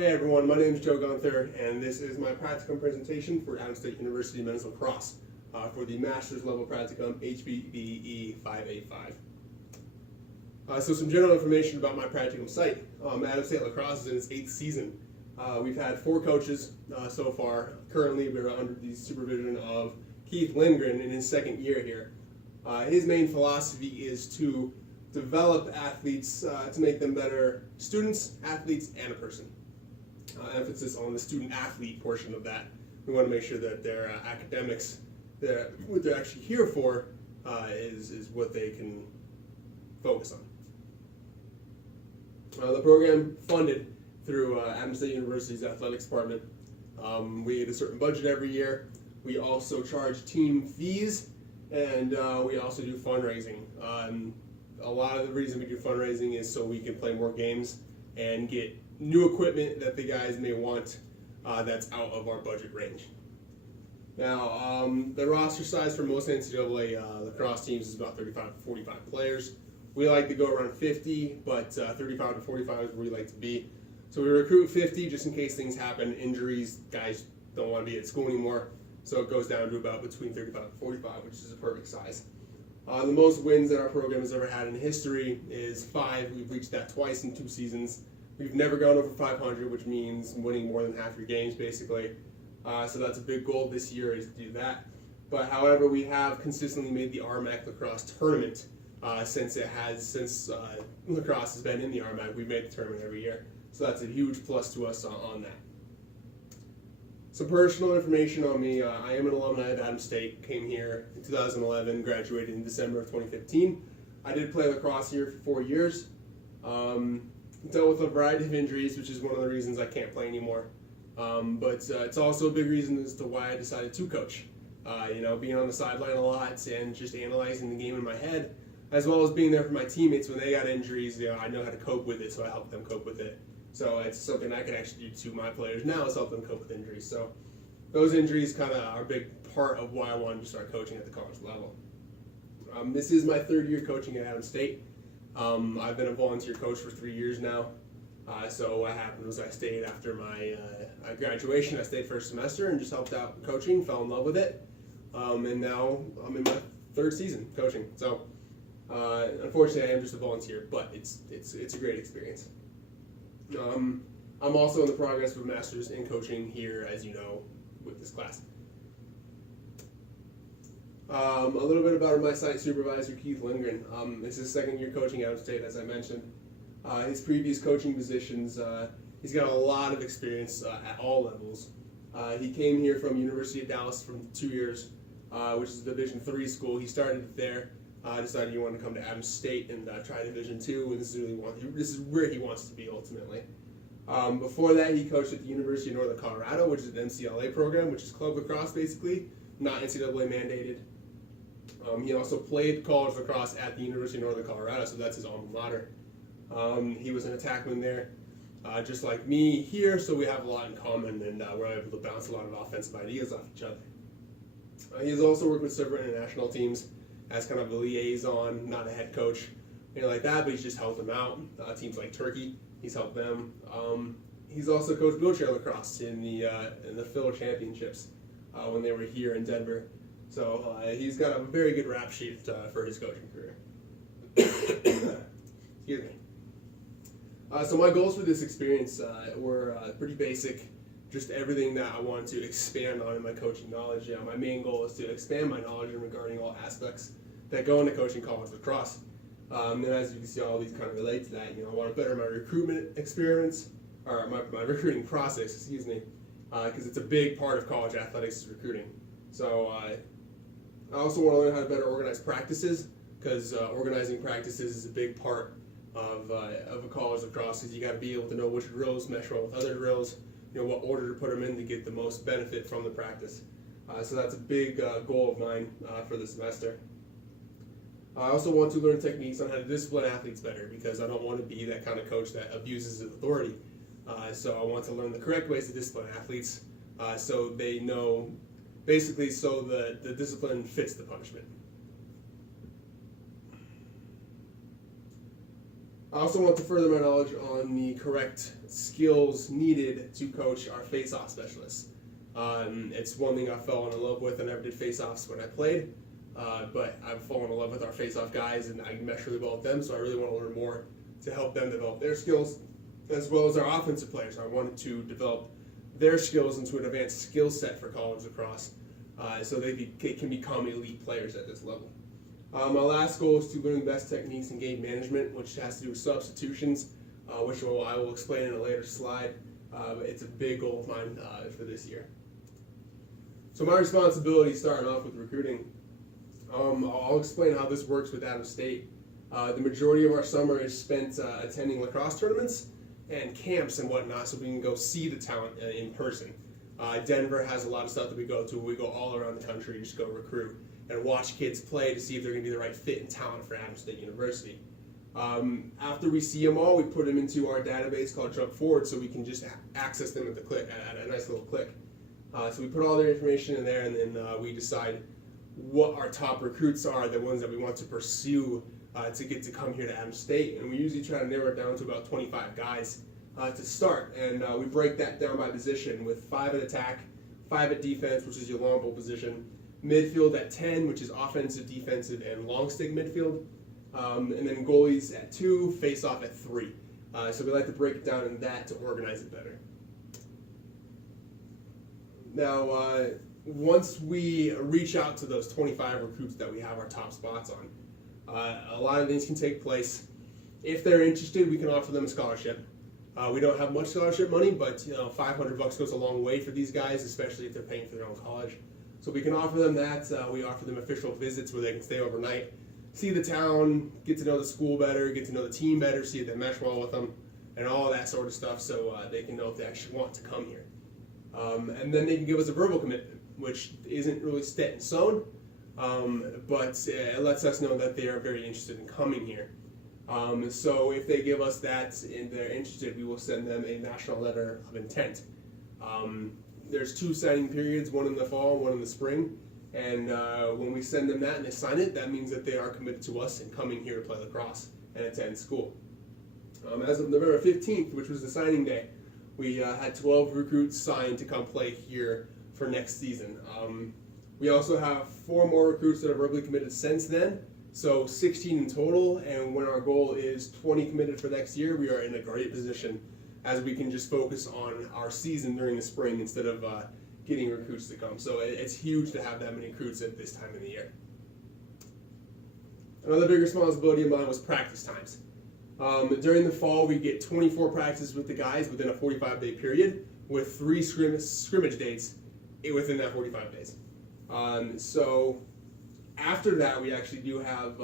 Hey everyone, my name is Joe Gunther, and this is my practicum presentation for Adams State University Men's Lacrosse for the Master's Level Practicum HPPE 585. So some general information about my practicum site. Adams State Lacrosse is in its 8th season. We've had 4 coaches so far. Currently, we're under the supervision of Keith Lindgren in his 2nd year here. His main philosophy is to develop athletes to make them better students, athletes, and a person. Emphasis on the student-athlete portion of that. We want to make sure that their academics, what they're actually here for, is what they can focus on. The program funded through Adams State University's athletics department. We get a certain budget every year. We also charge team fees, and we also do fundraising. A lot of the reason we do fundraising is so we can play more games and get new equipment that the guys may want that's out of our budget range. Now, the roster size for most NCAA lacrosse teams is about 35 to 45 players. We like to go around 50, but 35 to 45 is where we like to be. So we recruit 50 just in case things happen, injuries, guys don't want to be at school anymore. So it goes down to about between 35 and 45, which is a perfect size. The most wins that our program has ever had in history is 5. We've reached that twice in 2 seasons. We've never gone over 500, which means winning more than half your games, basically. So that's a big goal this year, is to do that. But however, we have consistently made the RMAC lacrosse tournament since lacrosse has been in the RMAC. We've made the tournament every year, so that's a huge plus to us on that. Some personal information on me. I am an alumni of Adams State. Came here in 2011, graduated in December of 2015. I did play lacrosse here for 4 years. Dealt with a variety of injuries, which is one of the reasons I can't play anymore. But it's also a big reason as to why I decided to coach. Being on the sideline a lot and just analyzing the game in my head, as well as being there for my teammates when they got injuries. I know how to cope with it, so I help them cope with it. So it's something I can actually do to my players now, is help them cope with injuries. So those injuries kind of are a big part of why I wanted to start coaching at the college level. This is my 3rd year coaching at Adams State. I've been a volunteer coach for 3 years now. So what happened was I stayed after my graduation. I stayed first semester and just helped out coaching, fell in love with it. And now I'm in my 3rd season coaching. So unfortunately I am just a volunteer, but it's a great experience. I'm also in the progress of a master's in coaching here, as you know, with this class. A little bit about my site supervisor, Keith Lindgren. This is his 2nd year coaching at Adams State, as I mentioned. His previous coaching positions, he's got a lot of experience at all levels. He came here from University of Dallas for 2 years, which is a Division III school. He started there, decided he wanted to come to Adams State and try Division II, and this is where he wants to be ultimately. Before that, he coached at the University of Northern Colorado, which is an MCLA program, which is club lacrosse basically, not NCAA mandated. He also played college lacrosse at the University of Northern Colorado, so that's his alma mater. He was an attackman there, just like me here, so we have a lot in common, and we're able to bounce a lot of offensive ideas off each other. He's also worked with several international teams as kind of a liaison, not a head coach, anything like that, but he's just helped them out. Teams like Turkey, he's helped them. He's also coached wheelchair lacrosse in the Phil Championships when they were here in Denver. So he's got a very good rap sheet for his coaching career. Excuse me. So my goals for this experience were pretty basic, just everything that I wanted to expand on in my coaching knowledge. My main goal is to expand my knowledge regarding all aspects that go into coaching college lacrosse. And as you can see, all these kind of relate to that. I want to better my recruitment experience, or my recruiting process, excuse me, because it's a big part of college athletics is recruiting. So I also want to learn how to better organize practices, because organizing practices is a big part of a college lacrosse, because you got to be able to know which drills mesh well with other drills, what order to put them in to get the most benefit from the practice. So that's a big goal of mine for the semester. I also want to learn techniques on how to discipline athletes better, because I don't want to be that kind of coach that abuses his authority. So I want to learn the correct ways to discipline athletes so they know, basically so the discipline fits the punishment. I also want to further my knowledge on the correct skills needed to coach our face-off specialists. It's one thing I've fallen in love with. I never did face-offs when I played, but I've fallen in love with our face-off guys, and I mesh really well with them, so I really want to learn more to help them develop their skills, as well as our offensive players. I wanted to develop their skills into an advanced skill set for college lacrosse, so they can become elite players at this level. My last goal is to learn the best techniques in game management, which has to do with substitutions, which I will explain in a later slide. But it's a big goal of mine for this year. So my responsibility starting off with recruiting. I'll explain how this works with Adams State. The majority of our summer is spent attending lacrosse tournaments and camps and whatnot, so we can go see the talent in person. Denver has a lot of stuff that we go to. We go all around the country, just go recruit and watch kids play to see if they're going to be the right fit and talent for Adams State University. After we see them all, we put them into our database called Jump Forward, so we can just access them at a nice little click. So we put all their information in there, and then we decide what our top recruits are, the ones that we want to pursue to get to come here to Adams State. And we usually try to narrow it down to about 25 guys to start. And we break that down by position with 5 at attack, 5 at defense, which is your long ball position, midfield at 10, which is offensive, defensive, and long stick midfield, and then goalies at 2, face off at 3. So we like to break it down in that to organize it better. Now, once we reach out to those 25 recruits that we have our top spots on, a lot of things can take place. If they're interested, we can offer them a scholarship. We don't have much scholarship money, but $500 goes a long way for these guys, especially if they're paying for their own college. So we can offer them that. We offer them official visits where they can stay overnight, see the town, get to know the school better, get to know the team better, see if they mesh well with them, and all that sort of stuff, so they can know if they actually want to come here. And then they can give us a verbal commitment, which isn't really set in stone, but it lets us know that they are very interested in coming here. So if they give us that and they're interested, we will send them a national letter of intent. There's 2 signing periods, one in the fall, one in the spring, and when we send them that and they sign it, that means that they are committed to us and coming here to play lacrosse and attend school. As of November 15th, which was the signing day, we had 12 recruits signed to come play here for next season. We also have 4 more recruits that have verbally committed since then, so 16 in total, and when our goal is 20 committed for next year, we are in a great position as we can just focus on our season during the spring instead of getting recruits to come. So it's huge to have that many recruits at this time of the year. Another big responsibility of mine was practice times. During the fall, we get 24 practices with the guys within a 45-day period with 3 scrimmage dates within that 45 days. So after that, we actually do have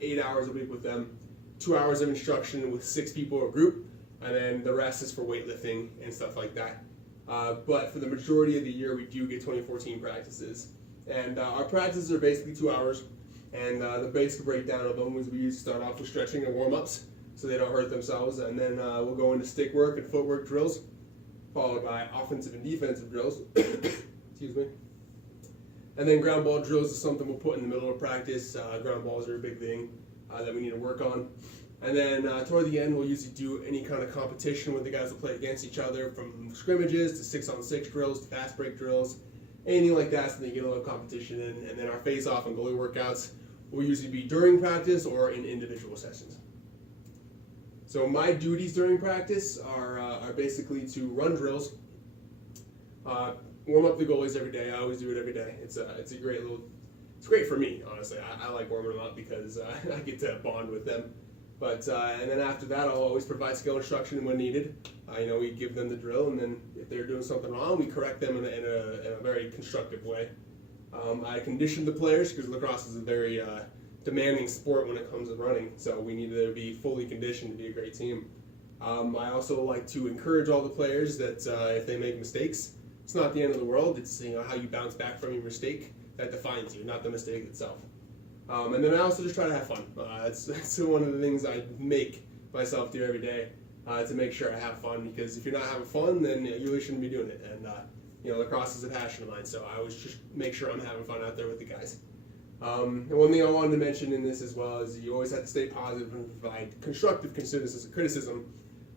8 hours a week with them, 2 hours of instruction with 6 people a group, and then the rest is for weightlifting and stuff like that. But for the majority of the year, we do get 24 team practices. And our practices are basically 2 hours, and the basic breakdown of them is we usually start off with stretching and warm-ups so they don't hurt themselves, and then we'll go into stick work and footwork drills, followed by offensive and defensive drills. Excuse me. And then ground ball drills is something we'll put in the middle of practice. Ground balls are a big thing that we need to work on. And then toward the end, we'll usually do any kind of competition where the guys will play against each other, from scrimmages to 6-on-6 drills to fast break drills, anything like that, so they get a little competition in. And then our face-off and goalie workouts will usually be during practice or in individual sessions. So my duties during practice are basically to run drills, warm up the goalies every day. I always do it every day. It's a great little, it's great for me, honestly. I like warming them up because I get to bond with them. But and then after that, I'll always provide skill instruction when needed. We give them the drill, and then if they're doing something wrong, we correct them in a very constructive way. I condition the players because lacrosse is a very demanding sport when it comes to running, so we need to be fully conditioned to be a great team. I also like to encourage all the players that if they make mistakes, it's not the end of the world. It's how you bounce back from your mistake that defines you, not the mistake itself. And then I also just try to have fun. That's one of the things I make myself do every day to make sure I have fun, because if you're not having fun, then you really shouldn't be doing it. And lacrosse is a passion of mine, so I always just make sure I'm having fun out there with the guys. And one thing I wanted to mention in this as well is you always have to stay positive and provide constructive criticism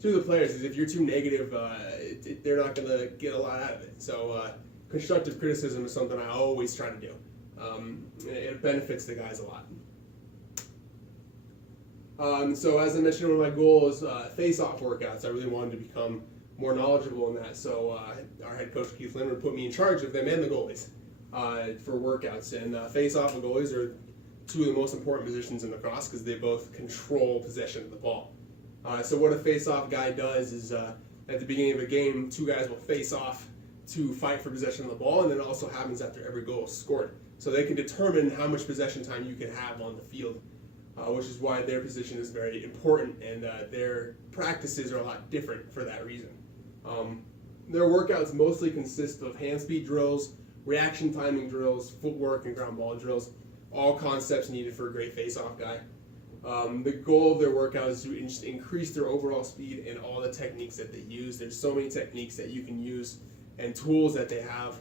to the players. Because if you're too negative, they're not going to get a lot out of it. So constructive criticism is something I always try to do. It benefits the guys a lot. So as I mentioned, one of my goals, face-off workouts. I really wanted to become more knowledgeable in that. So our head coach Keith Lindbergh put me in charge of them and the goalies for workouts. And face-off and goalies are two of the most important positions in lacrosse because they both control possession of the ball. So what a face-off guy does is at the beginning of a game, two guys will face off to fight for possession of the ball, and then it also happens after every goal is scored. So they can determine how much possession time you can have on the field, which is why their position is very important, and their practices are a lot different for that reason. Their workouts mostly consist of hand speed drills, reaction timing drills, footwork, and ground ball drills, all concepts needed for a great face-off guy. The goal of their workout is to increase their overall speed and all the techniques that they use. There's so many techniques that you can use and tools that they have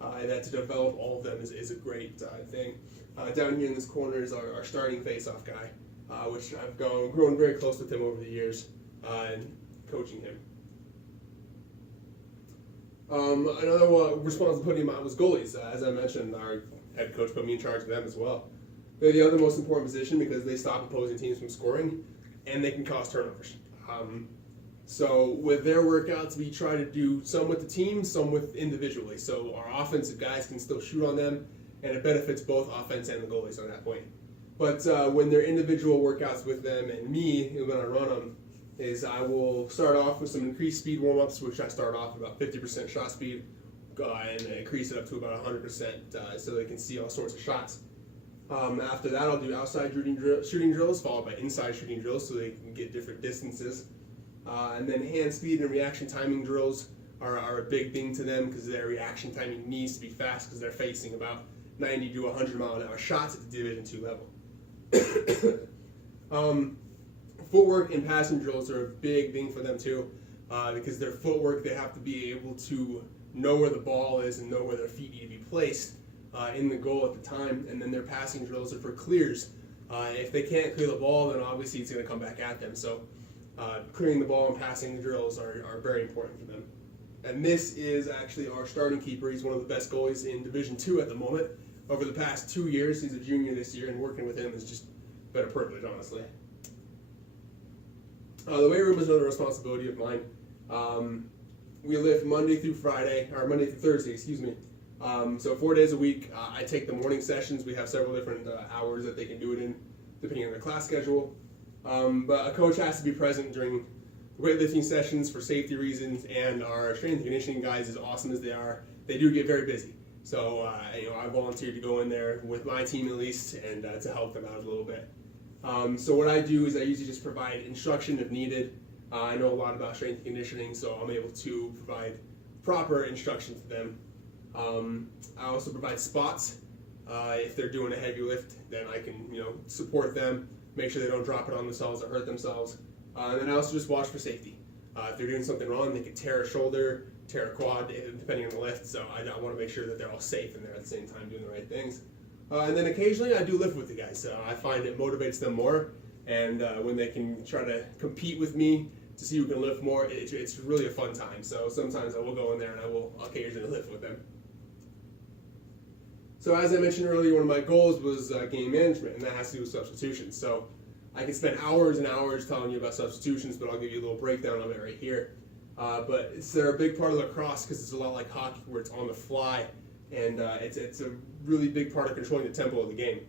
that to develop all of them is a great thing. Down here in this corner is our starting face-off guy, which I've grown very close with him over the years and coaching him. Another responsibility of mine was goalies. As I mentioned, our head coach put me in charge of them as well. They're the other most important position because they stop opposing teams from scoring and they can cause turnovers. So with their workouts, we try to do some with the team, some with individually. So our offensive guys can still shoot on them, and it benefits both offense and the goalies on that point. But when they're individual workouts with them and me, when I run them, is I will start off with some increased speed warm-ups, which I start off about 50% shot speed, and increase it up to about 100% so they can see all sorts of shots. After that, I'll do outside shooting drills, followed by inside shooting drills so they can get different distances. And then hand speed and reaction timing drills are a big thing to them because their reaction timing needs to be fast because they're facing about 90 to 100 mile an hour shots at the Division II level. Footwork and passing drills are a big thing for them too because their footwork, they have to be able to know where the ball is and know where their feet need to be placed in the goal at the time. And then their passing drills are for clears. If they can't clear the ball, then obviously it's going to come back at them. So clearing the ball and passing the drills are very important for them. And this is actually our starting keeper. He's one of the best goalies in Division II at the moment. Over the past 2 years, he's a junior this year, and working with him has just been a privilege, honestly. The weight room is another responsibility of mine. We lift Monday through Thursday, excuse me. So 4 days a week. I take the morning sessions. We have several different hours that they can do it in, depending on their class schedule. But a coach has to be present during weightlifting sessions for safety reasons, and our strength and conditioning guys, as awesome as they are, they do get very busy. So I volunteered to go in there with my team at least and to help them out a little bit. So what I do is I usually just provide instruction if needed. I know a lot about strength and conditioning, so I'm able to provide proper instruction to them. I also provide spots. If they're doing a heavy lift, then I can support them, make sure they don't drop it on themselves or hurt themselves. And then I also just watch for safety. If they're doing something wrong, they could tear a shoulder, tear a quad, depending on the lift. So I want to make sure that they're all safe and they're at the same time doing the right things. And then occasionally I do lift with the guys. So I find it motivates them more. And when they can try to compete with me to see who can lift more, it's really a fun time. So sometimes I will go in there and I will occasionally lift with them. So as I mentioned earlier, one of my goals was game management, and that has to do with substitutions. So I can spend hours and hours telling you about substitutions, but I'll give you a little breakdown of it right here. But they're a big part of lacrosse because it's a lot like hockey where it's on the fly, and it's a really big part of controlling the tempo of the game.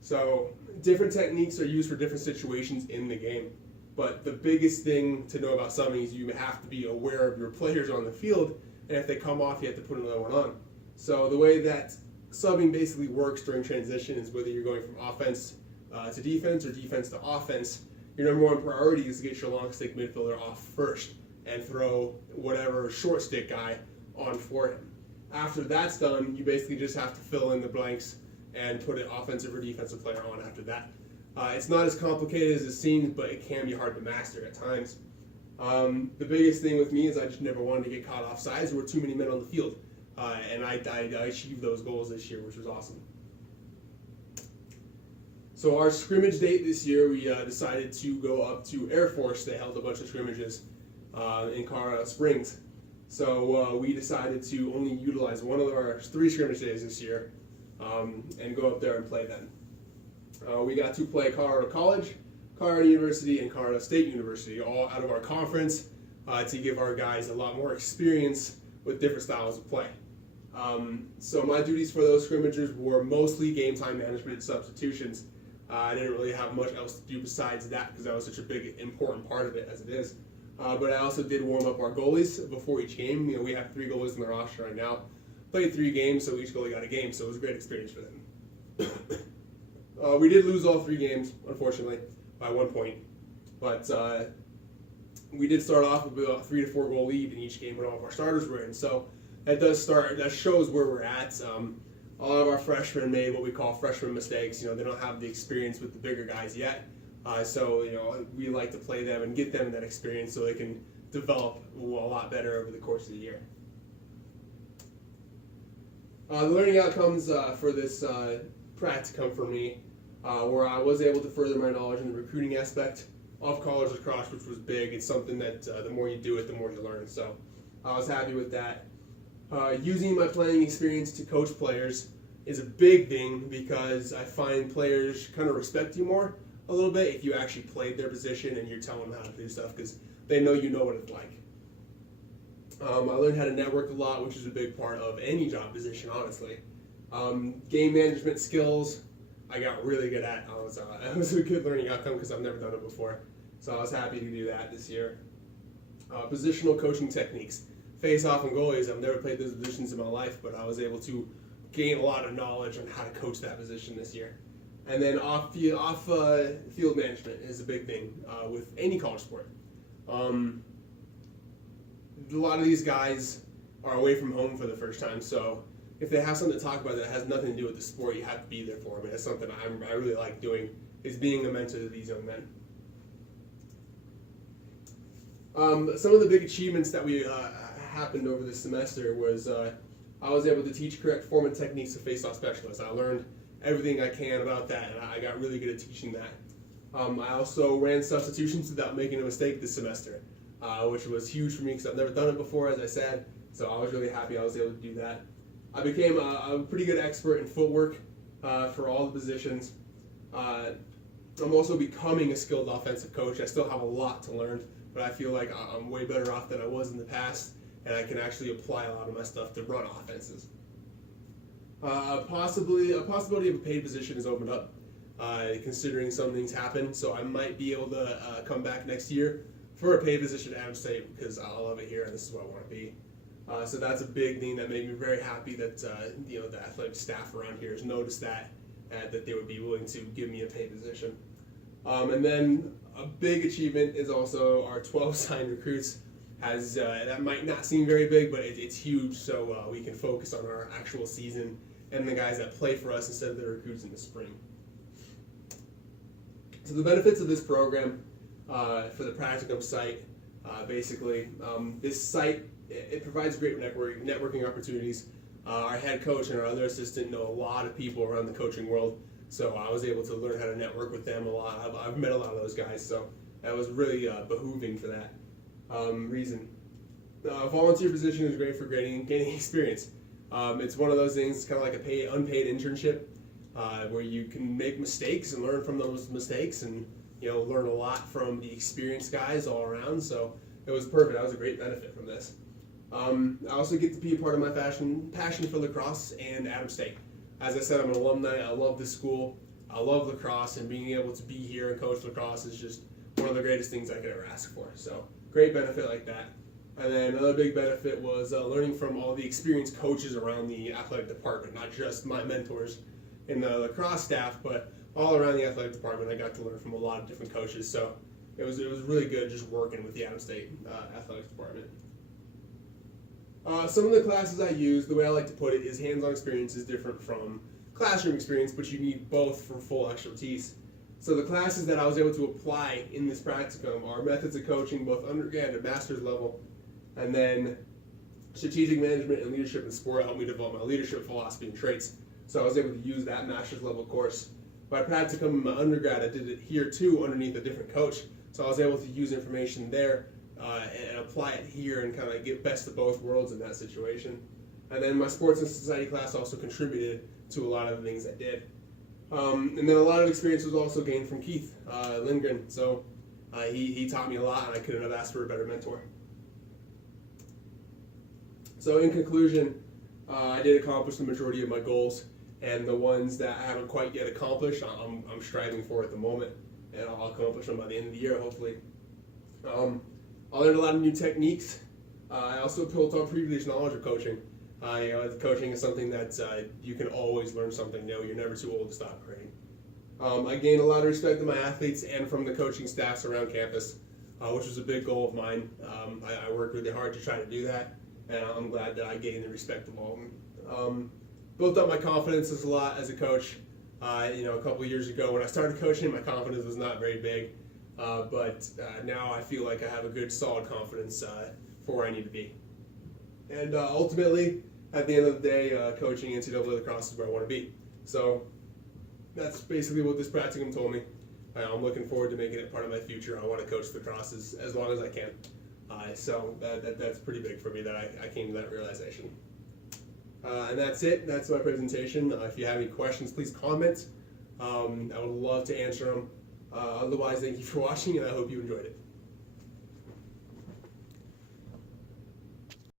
So different techniques are used for different situations in the game. But the biggest thing to know about subbing is you have to be aware of your players on the field, and if they come off, you have to put another one on. So the way that subbing basically works during transition is whether you're going from offense to defense or defense to offense, your number one priority is to get your long stick midfielder off first and throw whatever short stick guy on for him. After that's done, you basically just have to fill in the blanks and put an offensive or defensive player on after that. It's not as complicated as it seems, but it can be hard to master at times. The biggest thing with me is I just never wanted to get caught off sides. There were too many men on the field. And I achieved those goals this year, which was awesome. So our scrimmage date this year, we decided to go up to Air Force. They held a bunch of scrimmages in Colorado Springs. So we decided to only utilize one of our 3 scrimmage days this year and go up there and play them. We got to play Colorado College, Colorado University, and Colorado State University, all out of our conference to give our guys a lot more experience with different styles of play. So my duties for those scrimmages were mostly game time management and substitutions. I didn't really have much else to do besides that because that was such a big, important part of it as it is. But I also did warm up our goalies before each game. You know, we have 3 goalies in the roster right now. Played 3 games, so each goalie got a game, so it was a great experience for them. We did lose all 3 games, unfortunately, by 1 point. But we did start off with a 3 to 4 goal lead in each game when all of our starters were in. So that shows where we're at. A lot of our freshmen made what we call freshman mistakes. You know, they don't have the experience with the bigger guys yet. So, you know, we like to play them and get them that experience so they can develop a lot better over the course of the year. The learning outcomes for this practicum for me where I was able to further my knowledge in the recruiting aspect of college lacrosse, which was big. It's something that the more you do it, the more you learn. So I was happy with that. Using my playing experience to coach players is a big thing because I find players kind of respect you more a little bit if you actually played their position and you're telling them how to do stuff because they know you know what it's like. I learned how to network a lot, which is a big part of any job position, honestly. Game management skills, I got really good at. It was a good learning outcome because I've never done it before. So I was happy to do that this year. Positional coaching techniques. Face-off and goalies, I've never played those positions in my life, but I was able to gain a lot of knowledge on how to coach that position this year. And then off-field management is a big thing with any college sport. A lot of these guys are away from home for the first time, so if they have something to talk about that has nothing to do with the sport, you have to be there for them. And that's something I really like doing, is being a mentor to these young men. Some of the big achievements that we happened over this semester was I was able to teach correct form and techniques of face-off specialists. I learned everything I can about that, and I got really good at teaching that. I also ran substitutions without making a mistake this semester, which was huge for me because I've never done it before, as I said, so I was really happy I was able to do that. I became a pretty good expert in footwork for all the positions. I'm also becoming a skilled offensive coach. I still have a lot to learn, but I feel like I'm way better off than I was in the past, and I can actually apply a lot of my stuff to run offenses. A possibility of a paid position has opened up, considering some things happen, so I might be able to come back next year for a paid position at Adams State because I love it here and this is where I want to be. So that's a big thing that made me very happy that the athletic staff around here has noticed that they would be willing to give me a paid position. And then a big achievement is also our 12 signed recruits. That might not seem very big, but it's huge, so we can focus on our actual season and the guys that play for us instead of the recruits in the spring. So the benefits of this program for the Practicum site, basically, this site, it provides great networking opportunities. Our head coach and our other assistant know a lot of people around the coaching world, so I was able to learn how to network with them a lot. I've met a lot of those guys, so that was really behooving for that reason. Volunteer position is great for gaining experience. It's one of those things, it's kind of like a unpaid internship where you can make mistakes and learn from those mistakes and learn a lot from the experienced guys all around, so it was perfect. That was a great benefit from this. I also get to be a part of my passion for lacrosse and Adams State. As I said, I'm an alumni. I love this school. I love lacrosse, and being able to be here and coach lacrosse is just one of the greatest things I could ever ask for. So great benefit like that. And then another big benefit was learning from all the experienced coaches around the athletic department, not just my mentors in the lacrosse staff, but all around the athletic department. I got to learn from a lot of different coaches, so it was really good just working with the Adams State athletics department. Some of the classes I use, the way I like to put it, is hands-on experience is different from classroom experience, but you need both for full expertise. So the classes that I was able to apply in this practicum are methods of coaching, both undergrad and master's level, and then strategic management and leadership in sport helped me develop my leadership philosophy and traits. So I was able to use that master's level course my practicum undergrad, I did it here too underneath a different coach. So I was able to use information there and apply it here and kind of get best of both worlds in that situation. And then my sports and society class also contributed to a lot of the things I did. And then a lot of experience was also gained from Keith Lindgren. So he taught me a lot, and I couldn't have asked for a better mentor. So in conclusion, I did accomplish the majority of my goals, and the ones that I haven't quite yet accomplished, I'm striving for at the moment, and I'll accomplish them by the end of the year, hopefully. I learned a lot of new techniques. I also built on previous knowledge of coaching. Coaching is something that you can always learn something new. You're never too old to stop learning. I gained a lot of respect from my athletes and from the coaching staffs around campus, which was a big goal of mine. I worked really hard to try to do that, and I'm glad that I gained the respect of all of them. Built up my confidence a lot as a coach. A couple of years ago when I started coaching, my confidence was not very big, but now I feel like I have a good, solid confidence for where I need to be. And ultimately, at the end of the day, coaching NCAA lacrosse is where I want to be. So that's basically what this practicum told me. I'm looking forward to making it part of my future. I want to coach lacrosse as long as I can. So that's pretty big for me that I came to that realization. And that's it. That's my presentation. If you have any questions, please comment. I would love to answer them. Otherwise, thank you for watching, and I hope you enjoyed it.